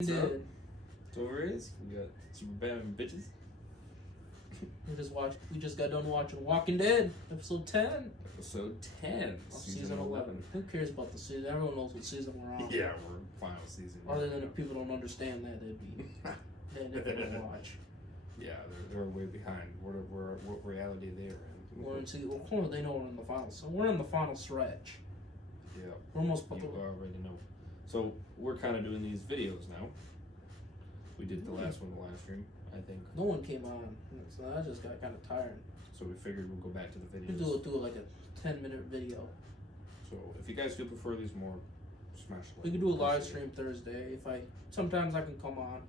Did. So where it is? We got Super Batman bitches. We just got done watching Walking Dead, episode 10. Episode 10. Of season 11. Who cares about the season? Everyone knows what season we're on. Yeah, we're final season. Other than if people don't understand that, they'd never watch. Yeah, they're way behind. What reality they're in. We're in they know we're in the final. So we're in the final stretch. Yeah. We're almost. You already know. So we're kind of doing these videos now. We did the last one, the live stream, I think. No one came on, so I just got kind of tired. So we figured we'll go back to the videos. We do like a 10-minute video. So if you guys do prefer these more, smash like. We could do a live stream Thursday. Sometimes I can come on.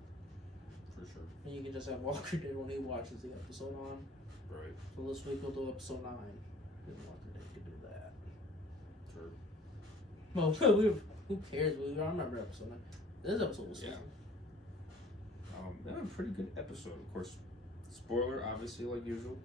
For sure. And you can just have Walker Dead when he watches the episode on. Right. So this week we'll do episode 9. Then Walker Dead could do that. Sure. Well, who cares? I remember episode 9. This episode was yeah. A pretty good episode, of course. Spoiler, obviously, like usual.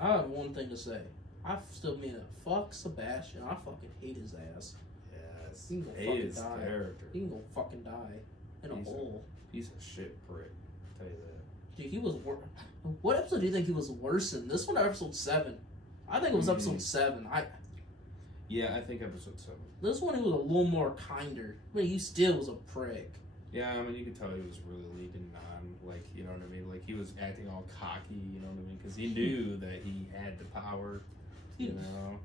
I have one thing to say. I still mean it. Fuck Sebastian. I fucking hate his ass. Yes. He can go hate his fucking die. Character. He can go fucking die in a hole. Piece of shit prick. I'll tell you that. Dude, he was worse. What episode do you think he was worse in? This one or episode 7? I think it was episode 7. Yeah, I think episode 7. This one he was a little more kinder. I mean, he still was a prick. Yeah, I mean, you could tell he was really leading on, like, you know what I mean? Like, he was acting all cocky, you know what I mean? Because he knew that he had the power, you know?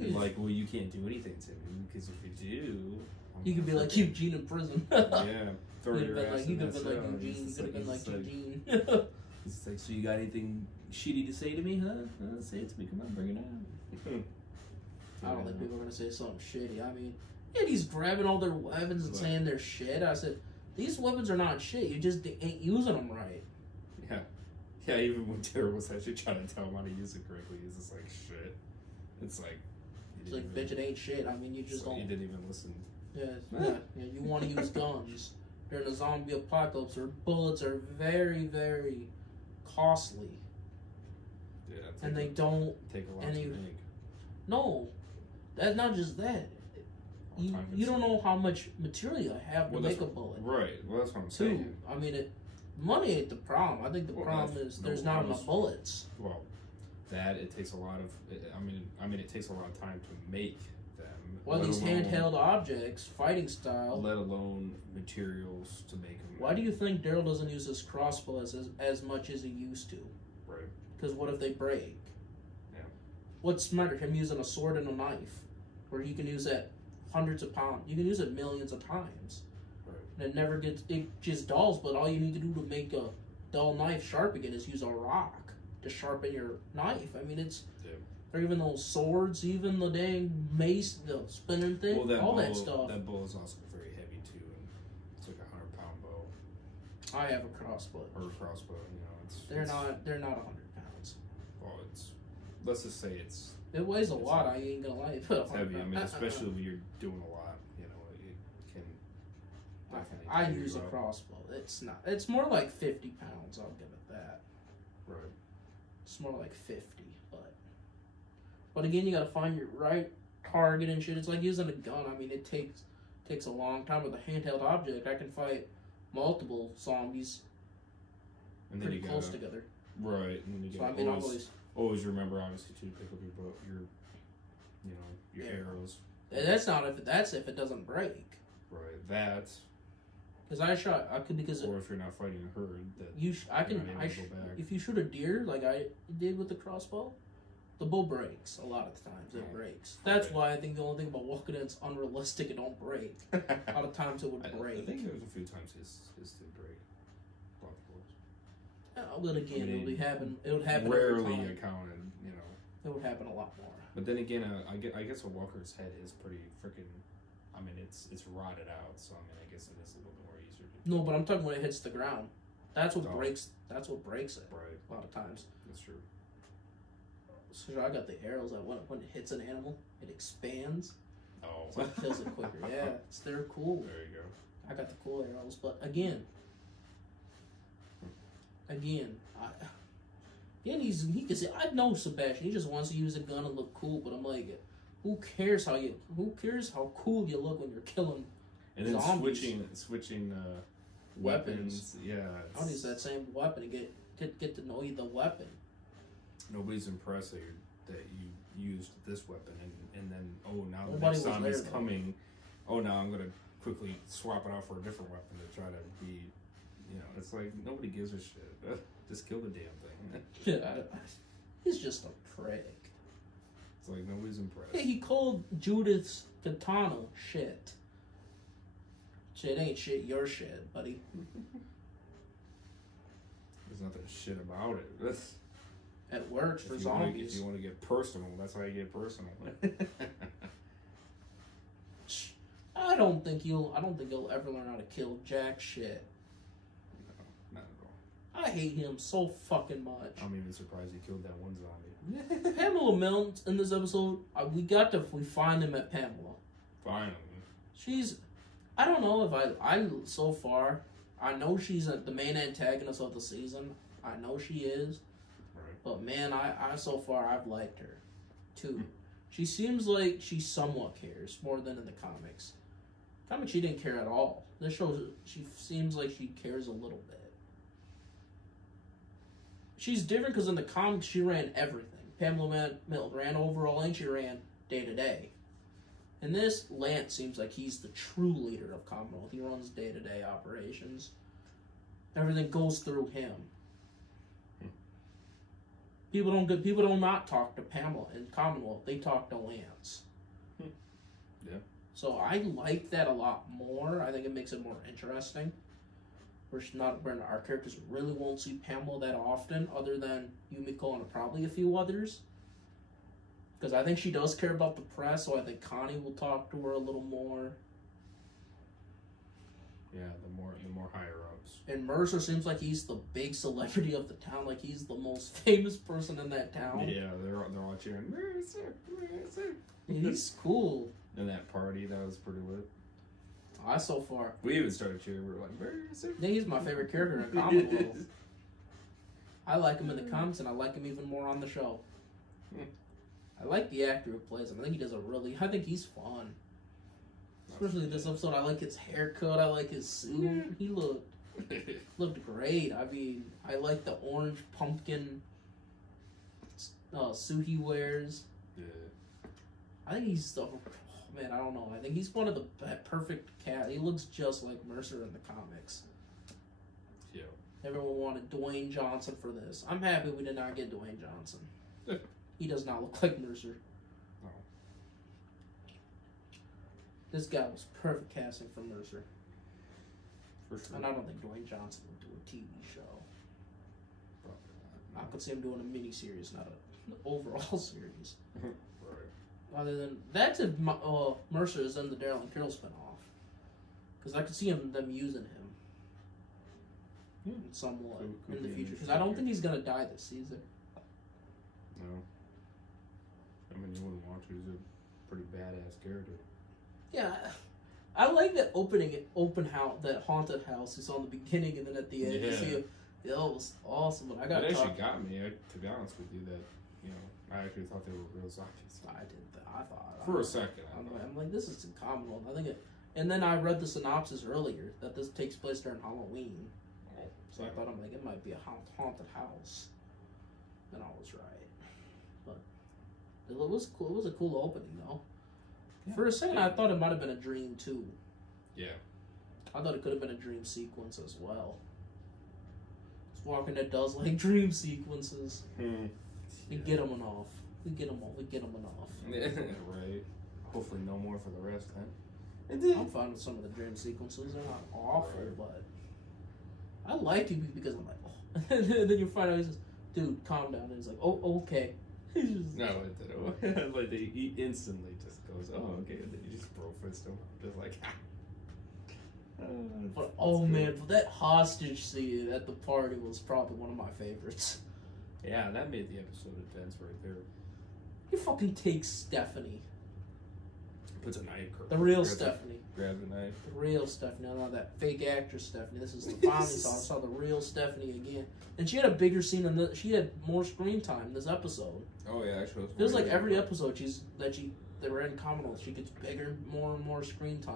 And like, well, you can't do anything to me, because if you do... You could be like Eugene in prison. Yeah, throw your ass in that cell. You could have been like Eugene. He's like, so you got anything shitty to say to me, huh? Say it to me, come on, bring it on. I don't think people are going to say something shitty. I mean... And he's grabbing all their weapons and saying they're shit. I said, these weapons are not shit. You just ain't using them right. Yeah. Yeah, even when Tara was actually trying to tell him how to use it correctly, he's just like, shit. It's like... It's like, bitch, it ain't shit. I mean, you just don't... You didn't even listen. Yeah, you want to use guns. During a zombie apocalypse, or bullets are very, very costly. Yeah, and they don't... Take a lot to make. No. That's not just that. You don't know how much material I have to make a bullet. Right. Well, that's what I'm saying. I mean, money ain't the problem. I think the problem is there's not enough bullets. Well, it takes a lot of. I mean, it takes a lot of time to make them. Well, these handheld objects, fighting style. Let alone materials to make them. Why do you think Daryl doesn't use his crossbow as much as he used to? Right. Because what if they break? Yeah. What's smarter, him using a sword and a knife, where he can use that hundreds of pounds? You can use it millions of times. Right. And it just dulls, but all you need to do to make a dull knife sharp again is use a rock to sharpen your knife. I mean, or even those swords, even the dang mace, the spinning thing, that stuff. That bow is also very heavy too, and it's like a 100-pound bow. I have a crossbow. Or a crossbow, you know, they're not 100 pounds. Well, let's just say it weighs a lot. I ain't gonna lie. It's heavy. I mean, especially when you're doing a lot, you know, it can definitely. I use a crossbow. It's not. It's more like 50 pounds. I'll give it that. Right. It's more like 50, but again, you gotta find your right target and shit. It's like using a gun. I mean, it takes a long time. With a handheld object, I can fight multiple zombies and pretty close together. Right. And then you always remember, obviously, to pick up your arrows. That's not if it doesn't break. Right. That. Because or if you're not fighting a herd, if you shoot a deer like I did with the crossbow, the bow breaks a lot of the times. It breaks. That's why I think the only thing about Walking Dead is unrealistic. It don't break. A lot of times it would break. I think there was a few times his did break. But again, it would happen. Rarely accounted, you know. It would happen a lot more. But then again, I guess a walker's head is pretty freaking. I mean, it's rotted out, so I mean, I guess it is a little bit more easier. No, but I'm talking when it hits the ground. That's what breaks. That's what breaks it. Right. A lot of times. That's true. So I got the arrows that when it hits an animal, it expands. Oh. So it kills it quicker. Yeah, they're cool. There you go. I got the cool arrows, but again, he can say, I know Sebastian. He just wants to use a gun and look cool, but I'm like, who cares how cool you look when you're killing And then zombies. switching Weapons. Yeah. I'll use that same weapon and get to know the weapon. Nobody's impressed that you used this weapon, and then now the Nobody next zombie's was there, coming. Oh, now I'm gonna quickly swap it out for a different weapon to try to be. It's like nobody gives a shit. Just kill the damn thing. Yeah, he's just a prick. It's like nobody's impressed. Hey, he called Judith's katana shit. Shit ain't shit, your shit, buddy. There's nothing shit about it. It works for If zombies. you want to get personal, that's how you get personal. I don't think you'll ever learn how to kill jack shit. No, not at all. I hate him so fucking much. I'm even surprised he killed that one zombie. Pamela Mills in this episode, we find him at Pamela. Finally. I don't know if I so far, I know she's the main antagonist of the season. I know she is. Right. But man, I so far, I've liked her too. She seems like she somewhat cares more than in the comics. Comics, she didn't care at all. This show, she seems like she cares a little bit. She's different because in the comics, she ran everything. Pamela Mill ran overall and she ran day to day. In this, Lance seems like he's the true leader of Commonwealth. He runs day to day operations. Everything goes through him. People don't not talk to Pamela in Commonwealth. They talk to Lance. Yeah. So I like that a lot more. I think it makes it more interesting. Where our characters really won't see Pamela that often, other than Yumiko and probably a few others. Because I think she does care about the press, so I think Connie will talk to her a little more. Yeah, the more higher ups. And Mercer seems like he's the big celebrity of the town, like he's the most famous person in that town. Yeah, they're all cheering, Mercer, Mercer. He's cool. And that party, that was pretty lit. So far. We even started cheering. We were like, Mercer. Yeah, he's my favorite character in Commonwealth. I like him in the comics, and I like him even more on the show. I like the actor who plays him. I think he's fun. Especially this episode. I like his haircut. I like his suit. He looked great. I mean, I like the orange pumpkin suit he wears. Yeah. I think he's man, I don't know. I think he's one of the perfect cat. He looks just like Mercer in the comics. Yeah. Everyone wanted Dwayne Johnson for this. I'm happy we did not get Dwayne Johnson. He does not look like Mercer. No. This guy was perfect casting for Mercer. For sure. And I don't think Dwayne Johnson would do a TV show. Probably not. I could see him doing a mini-series, not an overall series. Right. Other than that's if Mercer is in the Daryl and Carol spinoff, because I could see them using him somewhat Could in the be future. Because I don't think he's gonna die this season. No. I mean, you wouldn't want to. He's a pretty badass character. Yeah, I like that open house, that haunted house you saw in the beginning, and then at the end you see it. Yeah, it was awesome. But I got it actually got me. To be honest with you, that I actually thought they were real zombies. I didn't. I thought for a second. I'm like, this is in Commonwealth. I think it. And then I read the synopsis earlier that this takes place during Halloween. Oh, So I thought, it might be a haunted house. And I was right. But it was cool. It was a cool opening, though. Yeah. For a second, I thought it might have been a dream, too. Yeah. I thought it could have been a dream sequence as well. Walking Dead does like dream sequences. We get them enough. We get them enough. Right. Hopefully no more for the rest, then. I'm fine with some of the dream sequences. They're not awful, but I like it because I'm like, oh. And then you find out, he says, dude, calm down. And he's like, oh, okay. No, it didn't. Like, he instantly just goes, oh, okay. And then you just bro-fist him. Just like, but man, but that hostage scene at the party was probably one of my favorites. Yeah, that made the episode intense right there. He fucking takes Stephanie. Puts a knife. The real Stephanie. Grabs a knife. The real Stephanie, not that fake actress Stephanie. This is the finally saw the real Stephanie again. And she had a bigger scene in this. She had more screen time this episode. Oh yeah, actually. It feels like every episode they were in Commonwealth, she gets bigger, more and more screen time.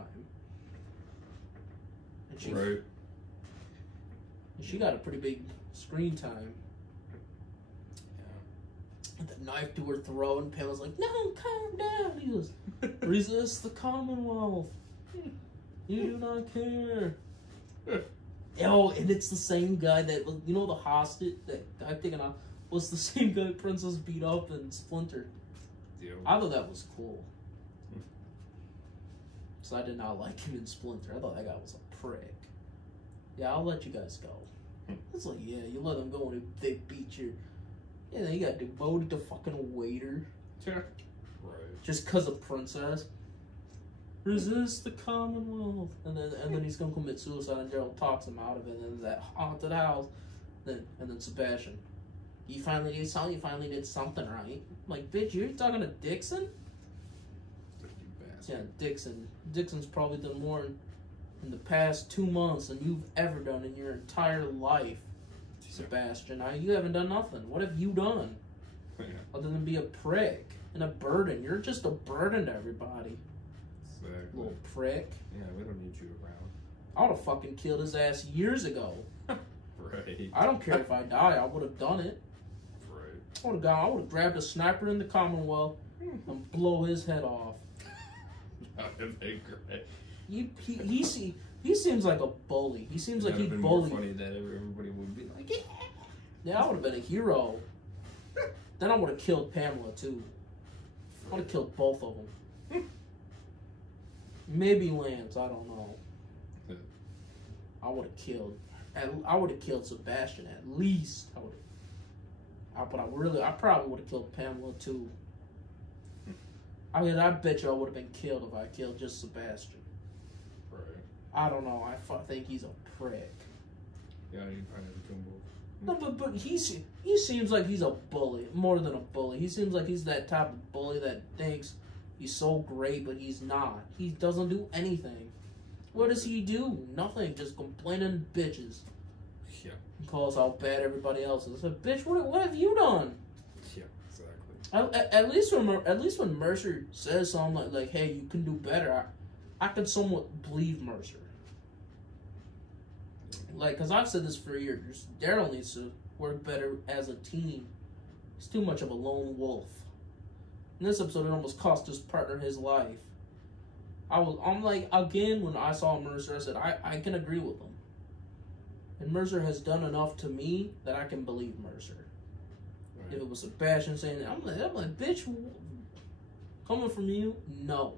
Right. And she got a pretty big screen time. The knife to her throat, and Pamela's like, "No, calm down." He goes, "Resist the Commonwealth. You do not care." Oh, and it's the same guy that was, you know, the hostage, that guy taken off, was the same guy Princess beat up in Splinter. Deal. I thought that was cool. So I did not like him in Splinter. I thought that guy was a prick. Yeah, I'll let you guys go. It's like, yeah, you let them go and they beat you. Yeah, then you got devoted to fucking a waiter. Sure. Right. Just because of Princess. Resist the Commonwealth. And then he's gonna commit suicide, and Daryl talks him out of it, and then that haunted house. And then Sebastian. You finally did something right. I'm like, bitch, you're talking to Dixon? Yeah, Dixon. Dixon's probably done more in the past 2 months than you've ever done in your entire life, Sebastian. Now, you haven't done nothing. What have you done? Yeah. Other than be a prick and a burden. You're just a burden to everybody. Exactly. Little prick. Yeah, we don't need you around. I would have fucking killed his ass years ago. Right. I don't care if I die. I would have done it. Right. I would have grabbed a sniper in the Commonwealth and blow his head off. That would have been great. He seems like a bully. He seems like he'd bully. More funny that everybody would be like, yeah. Yeah, I would have been a hero. Then I would have killed Pamela too. I would have killed both of them. Maybe Lance. I don't know. I would have killed. I would have killed Sebastian at least. But I probably would have killed Pamela too. I mean, I bet you I would have been killed if I killed just Sebastian. Right. I don't know. I think he's a prick. Yeah, you probably have to kill both. No, but he seems like he's a bully, more than a bully. He seems like he's that type of bully that thinks he's so great, but he's not. He doesn't do anything. What does he do? Nothing. Just complaining bitches. Yeah. He calls how bad everybody else is. Like, bitch, what have you done? Yeah, exactly. At least when Mercer says something like, "Hey, you can do better," I can somewhat believe Mercer. Like, because I've said this for years. Daryl needs to work better as a team. He's too much of a lone wolf. In this episode, it almost cost his partner his life. I'm like, again, when I saw Mercer, I said, I can agree with him. And Mercer has done enough to me that I can believe Mercer. Right. If it was Sebastian saying that, I'm like, bitch, coming from you, no.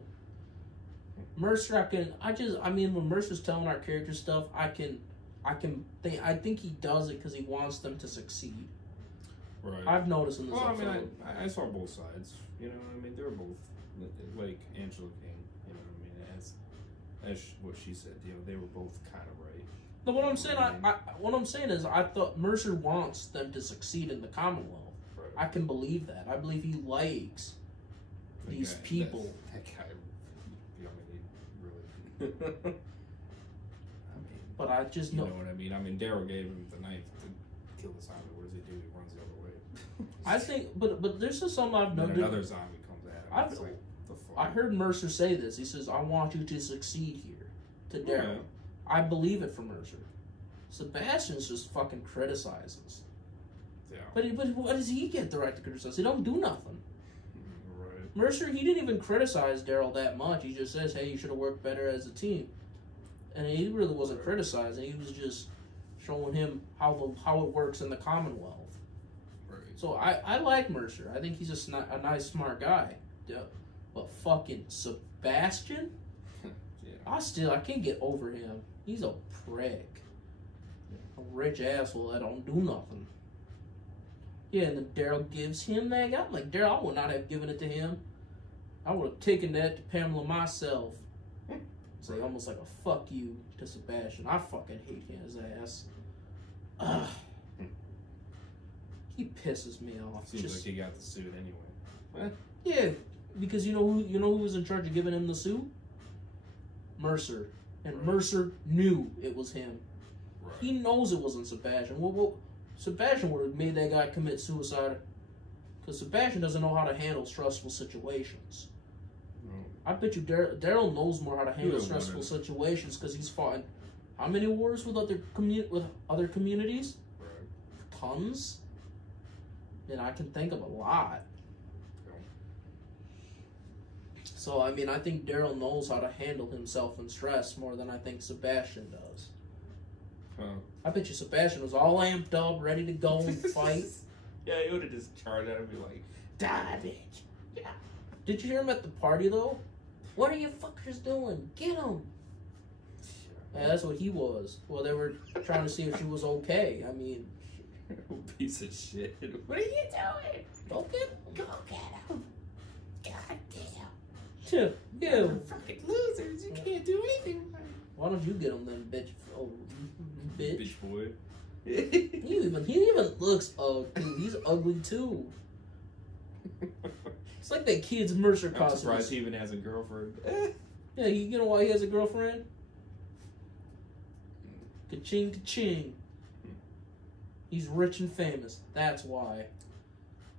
Mercer, when Mercer's telling our character stuff, I think he does it because he wants them to succeed. Right. I've noticed in this episode. I mean, I saw both sides. You know, I mean, they were both, like Angela King, you know what I mean, as what she said, you know, they were both kind of right. No, what I'm saying is I thought Mercer wants them to succeed in the Commonwealth. Right. I can believe that. I believe he likes these people. That guy, you know, I mean, really. I mean, but I just know. You know what I mean? I mean, Daryl gave him the knife to kill the zombie. What does he do? He runs the other way. I think, but there's just something I've noticed. Another zombie comes at him. It's like, the fuck? I heard Mercer say this. He says, "I want you to succeed here." To Daryl. Yeah. I believe it for Mercer. Sebastian's just fucking criticizes. Yeah. But what does he get the right to criticize? He don't do nothing. Right. Mercer, he didn't even criticize Daryl that much. He just says, "Hey, you should have worked better as a team." And he really wasn't criticizing. He was just showing him how it works in the Commonwealth. Right. So I like Mercer. I think he's a nice, smart guy. Yeah. But fucking Sebastian? Yeah. I can't get over him. He's a prick. A rich asshole that don't do nothing. Yeah, and then Daryl gives him that guy. I'm like, Daryl, I would not have given it to him. I would have taken that to Pamela myself. It's like almost like a fuck you to Sebastian. I fucking hate his ass. Ugh. He pisses me off. Seems like he got the suit anyway. Yeah, because you know who was in charge of giving him the suit? Mercer. And right. Mercer knew it was him. Right. He knows it wasn't Sebastian. Well, Sebastian would have made that guy commit suicide because Sebastian doesn't know how to handle stressful situations. No. I bet you Daryl knows more how to handle stressful situations because he's fought in How many wars with other communities? Right. Tons. And I can think of a lot. So, I mean, I think Daryl knows how to handle himself in stress more than I think Sebastian does. Huh. I bet you Sebastian was all amped up, ready to go and fight. Yeah, he would have just charged out and be like, die, bitch. Yeah. Did you hear him at the party, though? What are you fuckers doing? Get him! Yeah, that's what he was. Well, they were trying to see if she was okay. I mean... Piece of shit. What are you doing? Go get him. Go get him. God damn. You fucking losers. You can't do anything. Why don't you get him then, bitch? Oh, bitch. Bitch boy. He even looks ugly. He's ugly too. It's like that kid's Mercer costume. I'm surprised he even has a girlfriend. Yeah, you know why he has a girlfriend? Ka-ching, ka-ching. He's rich and famous. That's why.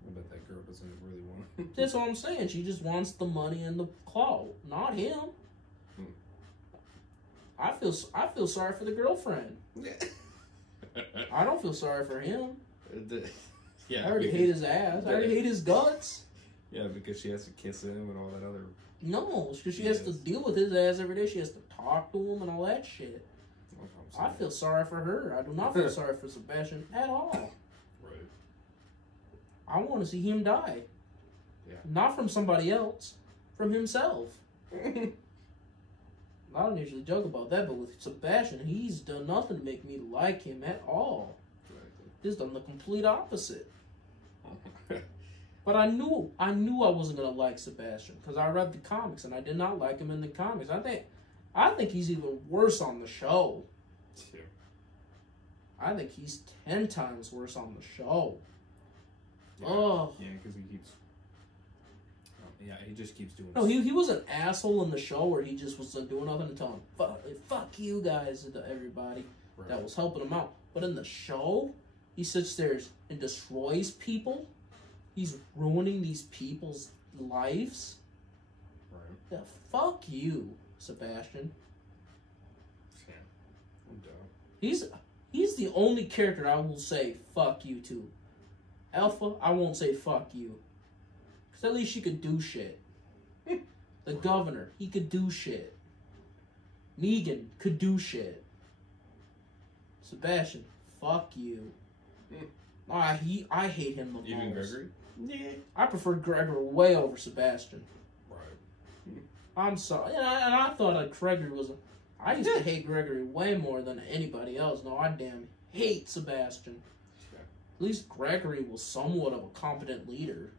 I bet that girl doesn't really want. That's what I'm saying. She just wants the money and the clout, not him. I feel sorry for the girlfriend. I don't feel sorry for him. Yeah, I already hate his ass. I already hate his guts. Yeah, because she has to kiss him and all that other. No, because she has to deal with his ass every day. She has to talk to him and all that shit. I feel sorry for her. I do not feel sorry for Sebastian at all. Right. I want to see him die. Yeah. Not from somebody else, from himself. I don't usually joke about that, but with Sebastian, he's done nothing to make me like him at all. Exactly. He's done the complete opposite. But I knew I wasn't gonna like Sebastian because I read the comics and I did not like him in the comics. I think he's even worse on the show. Yeah. I think he's 10 times worse on the show. Yeah. Oh. Yeah, because he keeps. Yeah, he just keeps doing. No, he was an asshole in the show where he just was doing nothing and telling fuck you guys to everybody that was helping him out. But in the show, he sits there and destroys people. He's ruining these people's lives. Right. Yeah, fuck you, Sebastian. Yeah, I'm dumb. He's the only character I will say fuck you to. Alpha, I won't say fuck you. Because at least she could do shit. The governor, he could do shit. Negan could do shit. Sebastian, fuck you. I hate him the most. Even Gregory? Yeah. I prefer Gregory way over Sebastian. Right. I'm sorry. And I thought that Gregory was... I used to hate Gregory way more than anybody else. No, I damn hate Sebastian. Yeah. At least Gregory was somewhat of a competent leader.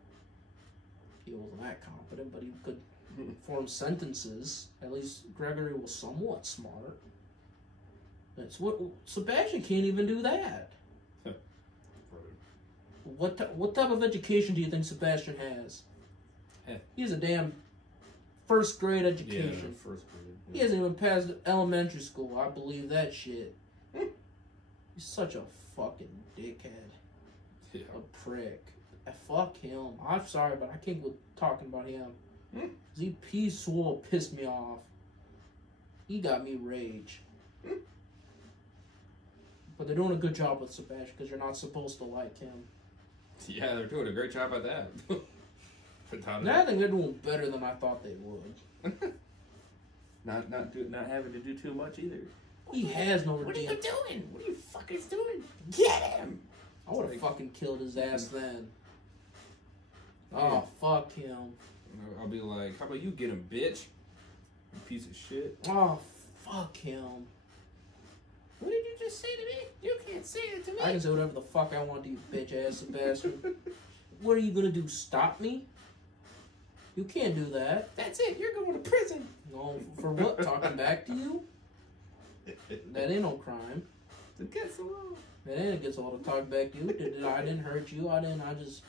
He wasn't that competent, but he could form sentences. At least Gregory was somewhat smart. That's what Sebastian can't even do that. What type of education do you think Sebastian has? He has a damn first grade education. Yeah, first grade. Yeah. He hasn't even passed elementary school. I believe that shit. He's such a fucking dickhead. Yeah. A prick. Fuck him. I'm sorry, but I can't go talking about him. He swore pissed me off. He got me rage. But they're doing a good job with Sebastian because you're not supposed to like him. Yeah, they're doing a great job at that. I think they're doing better than I thought they would. not having to do too much either. He has no What are you redemption. doing? What are you fuckers doing? Get him! I would have fucking killed his ass then. Oh, fuck him. I'll be like, how about you get him, bitch? You piece of shit. Oh, fuck him. What did you just say to me? You can't say it to me. I can say whatever the fuck I want to you, bitch ass Sebastian. What are you gonna do? Stop me? You can't do that. That's it. You're going to prison. No, for what? Talking back to you? That ain't no crime. Against the law. That ain't against the law to talk back to you. I didn't hurt you. I just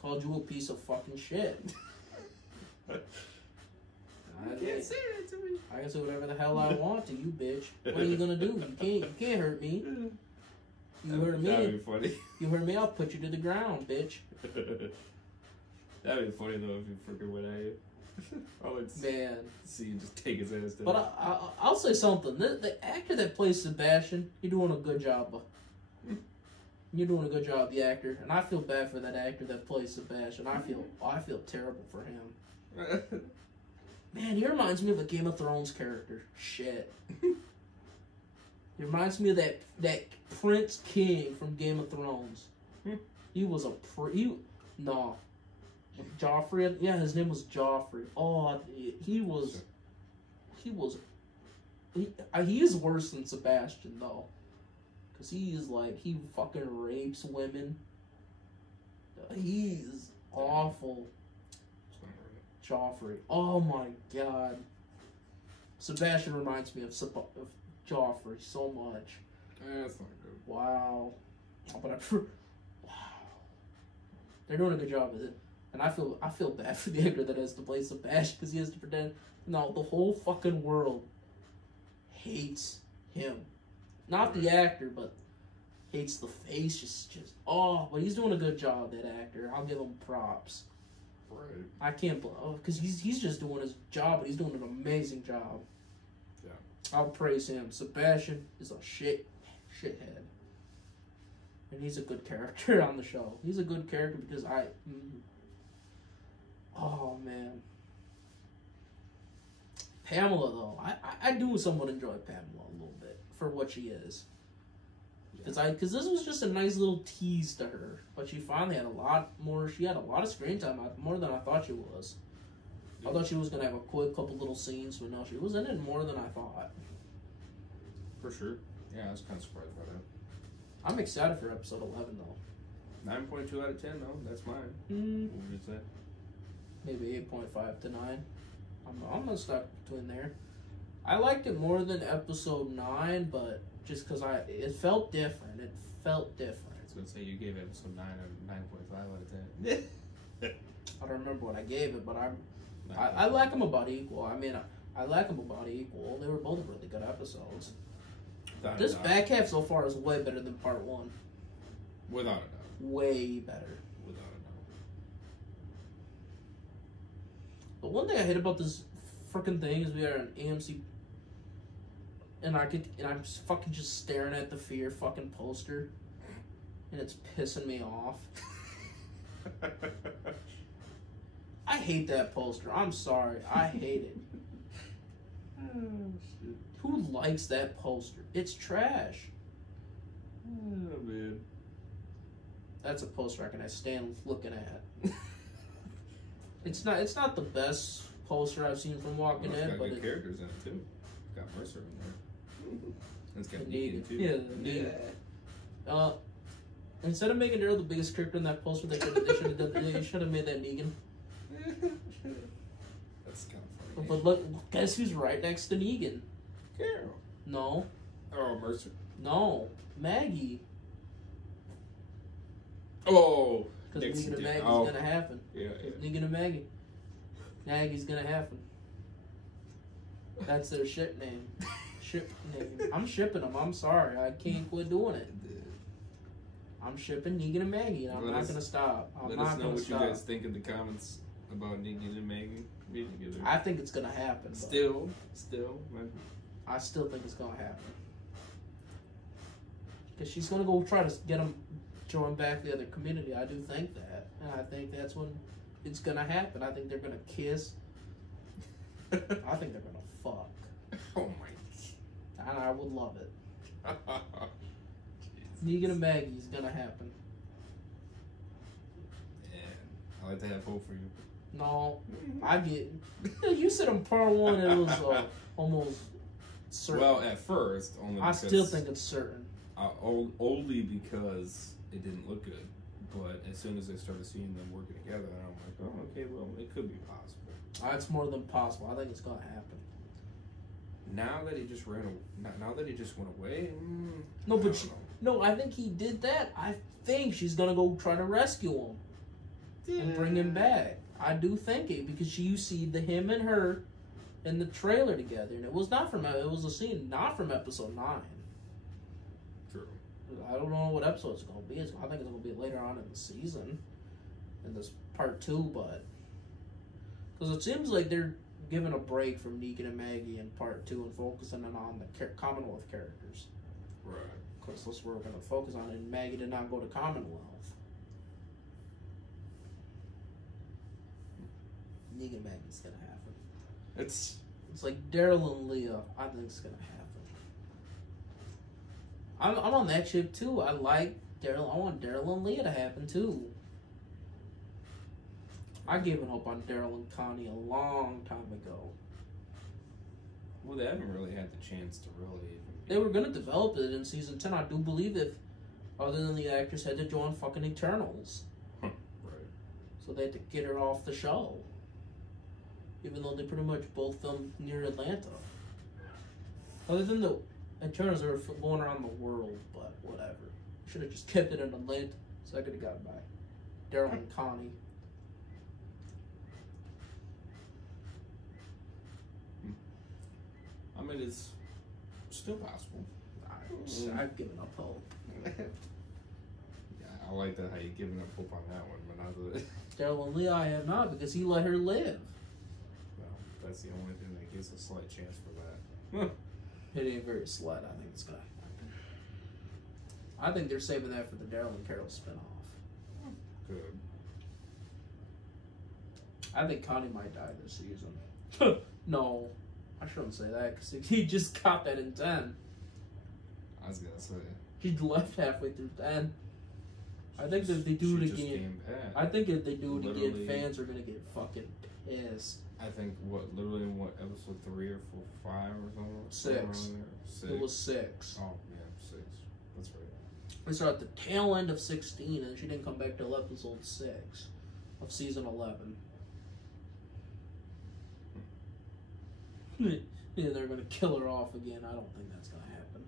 called you a piece of fucking shit. You can't say that to me. I can say whatever the hell I want to you, bitch. What are you gonna do? You can't hurt me. You hurt me. That'd be funny. You hurt me, I'll put you to the ground, bitch. That'd be funny though if you freaking went at you. Man. See you just take his ass down. But I'll say something. The actor that plays Sebastian, you're doing a good job. You're doing a good job, the actor. And I feel bad for that actor that plays Sebastian. I feel terrible for him. Man, he reminds me of a Game of Thrones character. Shit. He reminds me of that Prince King from Game of Thrones. He was no. Joffrey? Yeah, his name was Joffrey. Oh, he is worse than Sebastian, though. Because he fucking rapes women. He's awful. Joffrey. Oh my god. Sebastian reminds me of Joffrey so much. That's not good. Wow. But wow. They're doing a good job with it. And I feel bad for the actor that has to play Sebastian because he has to pretend. No, the whole fucking world hates him. Not the actor, but hates the face. But he's doing a good job, that actor. I'll give him props. Right. I can't because he's just doing his job, but he's doing an amazing job. Yeah. I'll praise him. Sebastian is a shithead. And he's a good character on the show. He's a good character because oh man. Pamela though, I do somewhat enjoy Pamela a little bit for what she is. Because this was just a nice little tease to her, but she finally had a lot more. She had a lot of screen time, more than I thought she was. I thought she was gonna have a quick couple little scenes, but no, she was in it more than I thought. For sure. Yeah, I was kind of surprised by that. I'm excited for episode 11 though. 9.2 out of 10 though. That's mine. What would you say? Maybe 8.5 to 9. I'm gonna stuck between there. I liked it more than episode 9, but just because it felt different. It felt different. I was gonna say you gave episode 9 a 9.5 out of 10. I don't remember what I gave it, but I like them about equal. I mean, I like them about equal. They were both really good episodes. This back half so far is way better than part 1. Without a doubt. Way better. Without a doubt. But one thing I hate about this freaking thing is we are an AMC, and I'm fucking just staring at the Fear fucking poster, and it's pissing me off. I hate that poster. I'm sorry. I hate it. Oh, shit. Who likes that poster? It's trash. Oh, man. That's a poster I can stand looking at. It's not the best poster I've seen from Walking Dead, got but good characters in it too. It's got Mercer in there. It's got Negan too. Yeah. Instead of making Daryl the biggest character in that poster, they should have made that Negan. That's kind of funny. But look, guess who's right next to Negan? Carol. No. Oh, Mercer. No. Maggie. Oh. Because Negan and Maggie's gonna happen. Yeah. Negan and Maggie. Maggie's gonna happen. That's their ship name. Ship name. I'm shipping them. I'm sorry. I can't quit doing it. I'm shipping Negan and Maggie, and I'm not gonna stop. Let us know what you guys think in the comments about Negan and Maggie being together. I think it's gonna happen. Still. I still think it's gonna happen. Because she's gonna go try to get them join back the other community. I do think that, and I think that's when it's gonna happen. I think they're gonna kiss. I think they're gonna fuck. Oh my! And I would love it. Negan and Maggie's gonna happen. Yeah, I like to have hope for you. No, I get. You said in part 1 it was almost certain. Well, at first, only because I still think it's certain. Only because it didn't look good. But as soon as I started seeing them working together, I'm like, oh, okay, well, it could be possible. It's more than possible. I think it's gonna happen. Now that he just went away. No, but no, I think he did that. I think she's gonna go try to rescue him and bring him back. I do think it because you see him and her in the trailer together, and it was a scene not from episode 9. True. I don't know what episode it's gonna be. I think it's gonna be later on in the season, in this part 2. But Because it seems like they're giving a break from Negan and Maggie in part 2 and focusing on the Commonwealth characters. Right. Because that's where we're going to focus on it. And Maggie did not go to Commonwealth. Negan and Maggie's going to happen. It's like Daryl and Leah. I think it's going to happen. I'm on that ship too. I like Daryl. I want Daryl and Leah to happen too. I gave up on Daryl and Connie a long time ago. Well, they haven't really had the chance to really. They were gonna develop it in season 10. I do believe if, other than the actress had to join fucking Eternals. Right. So they had to get her off the show. Even though they pretty much both filmed near Atlanta. Other than the Eternals are going around the world, but whatever. Should have just kept it in Atlanta so I could have got back. Daryl and Connie. I mean, it's still possible. I've given up hope. Yeah, I like that how you giving up hope on that one, but not the. Daryl and Leah, I have not because he let her live. Well, that's the only thing that gives a slight chance for that. It ain't very slight. I think it's gonna happen. I think they're saving that for the Daryl and Carol spinoff. Good. I think Connie might die this season. No, I shouldn't say that because he just got that in 10. I was gonna say. He left halfway through 10. I think if they do it again, I think if they do it again, fans are gonna get fucking pissed. I think literally in episode 3 or 4, 5 or something. 6. 6. It was 6. Oh yeah, 6. That's right. We saw at the tail end of 16, and she didn't come back till episode 6 of season 11. Yeah, they're gonna kill her off again. I don't think that's gonna happen.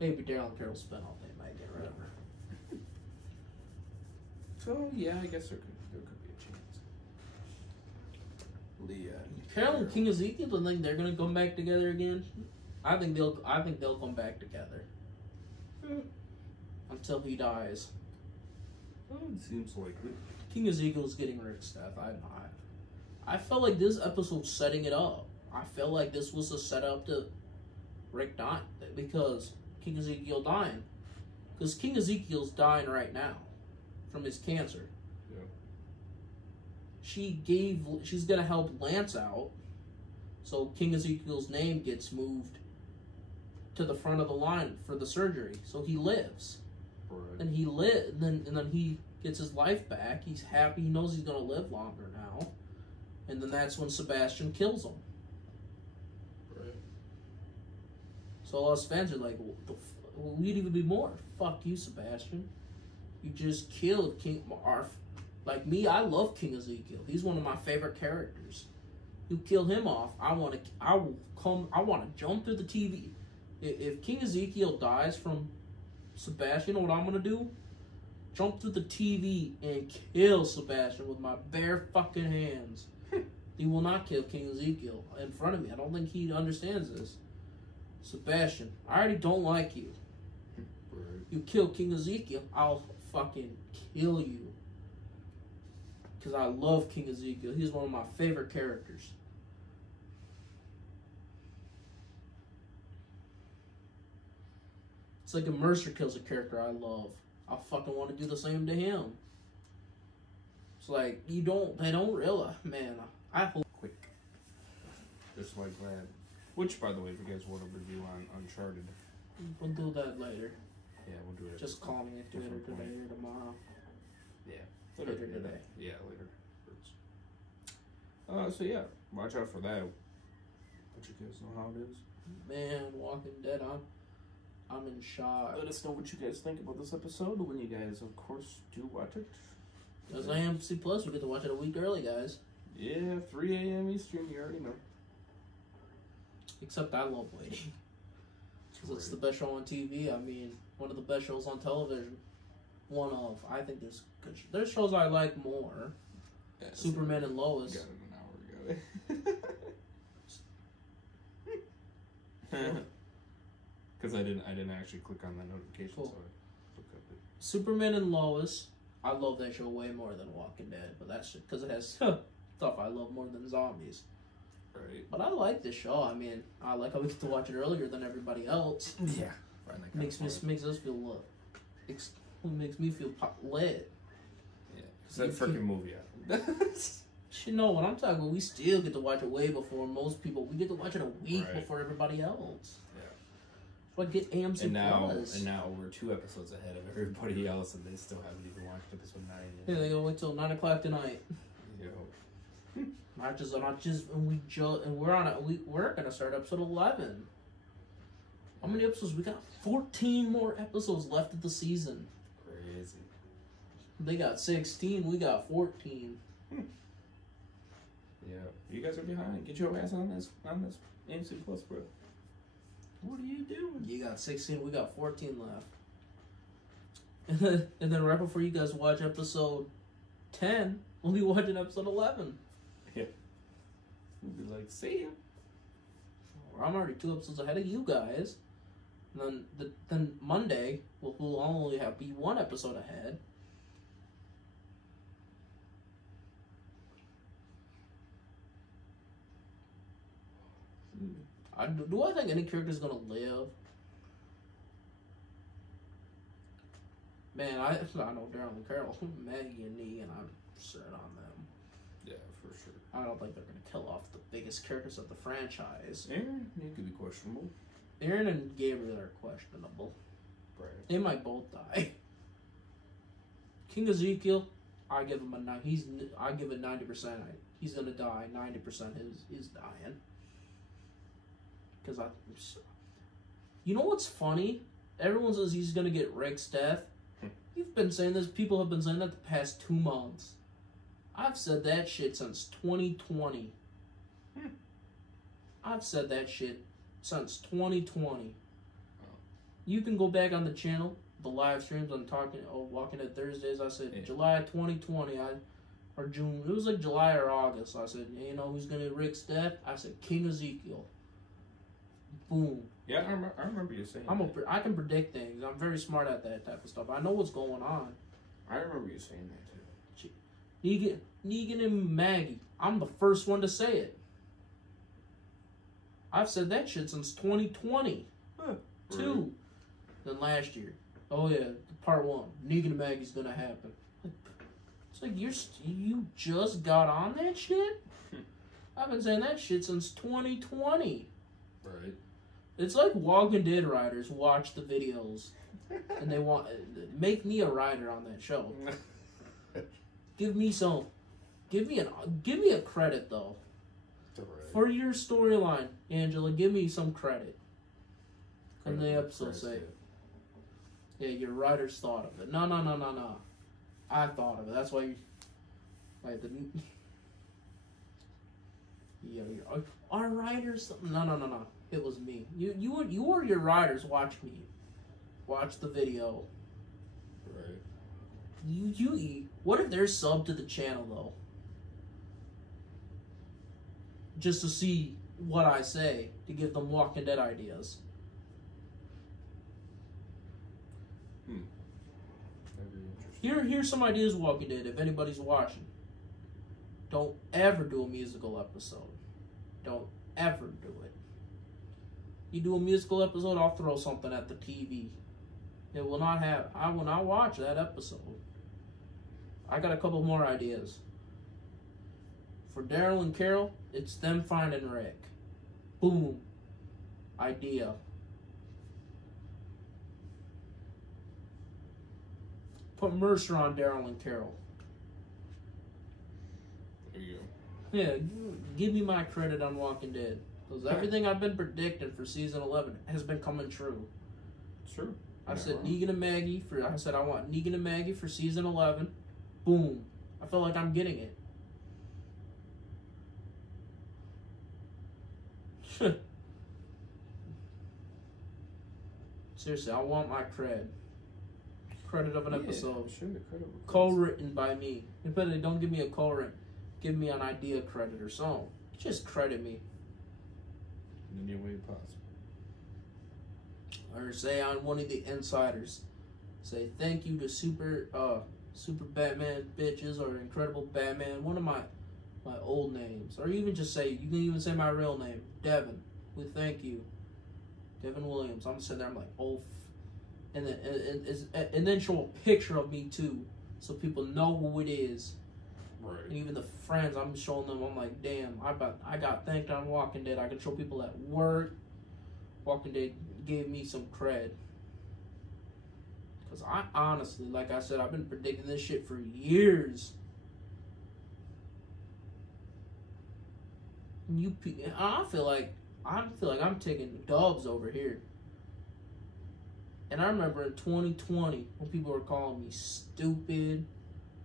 Maybe Daryl and Carol spinoff, they might get rid of her. So yeah, I guess there could be a chance. Leah. Carol and King Ezekiel, do you think they're gonna come back together again? I think they'll come back together. Until he dies. Well, it seems likely. King Ezekiel's getting Rick's death. I felt like this episode's setting it up. I felt like this was a setup to Rick dying because King Ezekiel dying. Because King Ezekiel's dying right now from his cancer. Yeah. She's gonna help Lance out, so King Ezekiel's name gets moved to the front of the line for the surgery, so he lives. Right. And then he gets his life back. He's happy. He knows he's gonna live longer now. And then that's when Sebastian kills him. Right. So us fans are like, we'd even be more. Fuck you, Sebastian. You just killed King Marf. Like me, I love King Ezekiel. He's one of my favorite characters. You kill him off, I want to jump through the TV. If King Ezekiel dies from Sebastian, you know what I'm gonna do? Jump through the TV and kill Sebastian with my bare fucking hands. He will not kill King Ezekiel in front of me. I don't think he understands this. Sebastian, I already don't like you. Right. You kill King Ezekiel, I'll fucking kill you. Because I love King Ezekiel. He's one of my favorite characters. It's like if Mercer kills a character I love, I fucking want to do the same to him. It's like, they don't realize, man, I hope. Quick. Just like that. Which, by the way, if you guys want a review on Uncharted. We'll do that later. Yeah, we'll do it. Just call me later today or tomorrow. Yeah. Later today. Yeah, later. So yeah, watch out for that. Let you guys know how it is. Man, Walking Dead, I'm in shock. Let us know what you guys think about this episode when you guys, of course, do watch it. As AMC Plus, we get to watch it a week early, guys. Yeah, 3 a.m. Eastern, you already know. Except I love waiting. Because it's the best show on TV. I mean, one of the best shows on television. One of. I think there's good there's shows I like more. Yeah, Superman and Lois. Got it an hour ago. Because I didn't actually click on that notification, cool. So I looked up it. Superman and Lois. I love that show way more than Walking Dead, but that's because it has stuff I love more than zombies. Right. But I like this show. I mean, I like how we get to watch it earlier than everybody else. Yeah. Makes us feel makes me feel lit. Yeah. It's that freaking movie out. You know what I'm talking about? We still get to watch it way before most people. We get to watch it a week before everybody else. Yeah. So I get AMC and now, Plus. And now we're 2 episodes ahead of everybody else, and they still haven't even watched episode 9 yet. Yeah, they gotta wait till 9 o'clock tonight. Yo. We're gonna start episode 11. How many episodes? We got 14 more episodes left of the season. Crazy. They got 16. We got 14. Yeah, you guys are behind. Get your ass on this AMC Plus, bro. What are you doing? You got 16. We got 14 left. And then right before you guys watch episode 10, we'll be watching episode 11. Yeah. We'll be like, see ya. I'm already 2 episodes ahead of you guys. And then Monday, we'll only be 1 episode ahead. Do I think any character's gonna live? Man, I know Daryl and Carol, Maggie and Negan, I'm set on them. Yeah, for sure. I don't think they're gonna kill off the biggest characters of the franchise. Aaron, he could be questionable. Aaron and Gabriel are questionable. Right. They might both die. King Ezekiel, I give him I give it 90%. He's gonna die. 90% is dying. Because you know what's funny? Everyone says he's gonna get Rick's death. You've been saying this. People have been saying that the past 2 months. I've said that shit since 2020. I've said that shit since 2020. You can go back on the channel, the live streams. I'm Walking Dead Thursdays. I said July 2020. Or June. It was like July or August. I said, you know who's gonna get Rick's death? I said King Ezekiel. Boom. Yeah, I remember you saying I can predict things. I'm very smart at that type of stuff. I know what's going on. I remember you saying that too. Negan and Maggie. I'm the first one to say it. I've said that shit since 2020. Two. Then last year. Oh yeah, part 1. Negan and Maggie's gonna happen. It's like you just got on that shit? I've been saying that shit since 2020. Right. It's like Walking Dead writers watch the videos and they make me a writer on that show. Give me a credit though. Right. For your storyline, Angela, give me some credit. And the episode say, yeah, your writers thought of it. No. I thought of it. That's why our writers. No. It was me. You or your writers watch me. Watch the video. Right. You. What if they're subbed to the channel though? Just to see what I say to give them Walking Dead ideas. Here's some ideas, Walking Dead, if anybody's watching. Don't ever do a musical episode. Don't ever do it. You do a musical episode, I'll throw something at the TV. I will not watch that episode. I got a couple more ideas. For Daryl and Carol, it's them finding Rick. Boom. Idea. Put Mercer on Daryl and Carol. There you go. Yeah, give me my credit on Walking Dead. Because everything I've been predicting for season 11 has been coming true. True. I said Negan and Maggie I said I want Negan and Maggie for season 11. Boom. I feel like I'm getting it. Seriously, I want my credit of an episode. Sure, Co-written by me. But don't give me a co-written. Give me an idea credit or something. Just credit me. In any way possible. Or say on one of the insiders. Say thank you to Super Batman bitches or Incredible Batman. One of my old names, or even just say, you can even say my real name, Devin. We thank you, Devin Williams. I'm sitting there, I'm like, oh, and then show a picture of me too, so people know who it is. Right. And even the friends, I'm showing them. I'm like, damn, I got thanked on Walking Dead. I can show people at work. Walking Dead gave me some cred. Because I honestly, like I said, I've been predicting this shit for years. And I feel like I'm taking dubs over here. And I remember in 2020 when people were calling me stupid,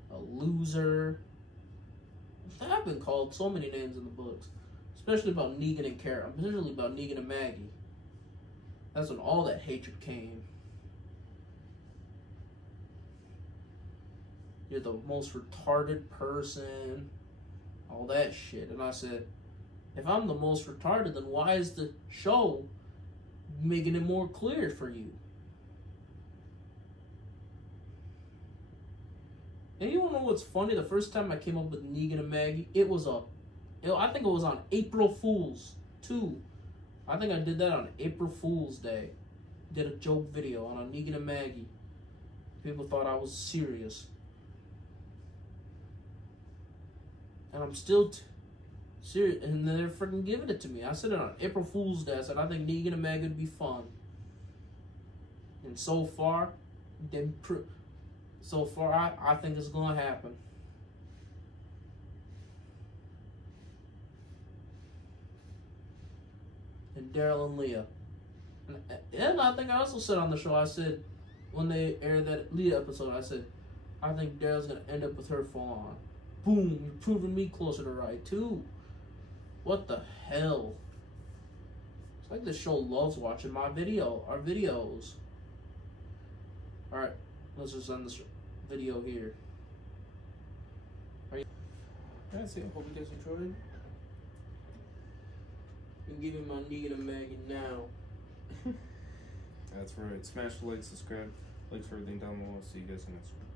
a loser. I've been called so many names in the books, especially about Negan and Kara, particularly about Negan and Maggie. That's when all that hatred came. You're the most retarded person, all that shit. And I said, if I'm the most retarded, then why is the show making it more clear for you? And you wanna know what's funny? The first time I came up with Negan and Maggie, I think it was on April Fool's 2. I think I did that on April Fool's Day. Did a joke video on Negan and Maggie. People thought I was serious. And I'm still serious. And they're freaking giving it to me. I said it on April Fool's Day. I said, I think Negan and Maggie would be fun. And so far, I think it's going to happen. And Daryl and Leah. And I think I also said on the show, I said, when they aired that Leah episode, I said, I think Daryl's going to end up with her full on. Boom, you're proving me closer to right, too. What the hell? It's like this show loves watching our videos. Alright, let's just end this video here. That's it. Hope you guys enjoyed. I'm giving my Negan and Maggie now. That's right. Smash the like, subscribe, links for everything down below. See you guys in the next one.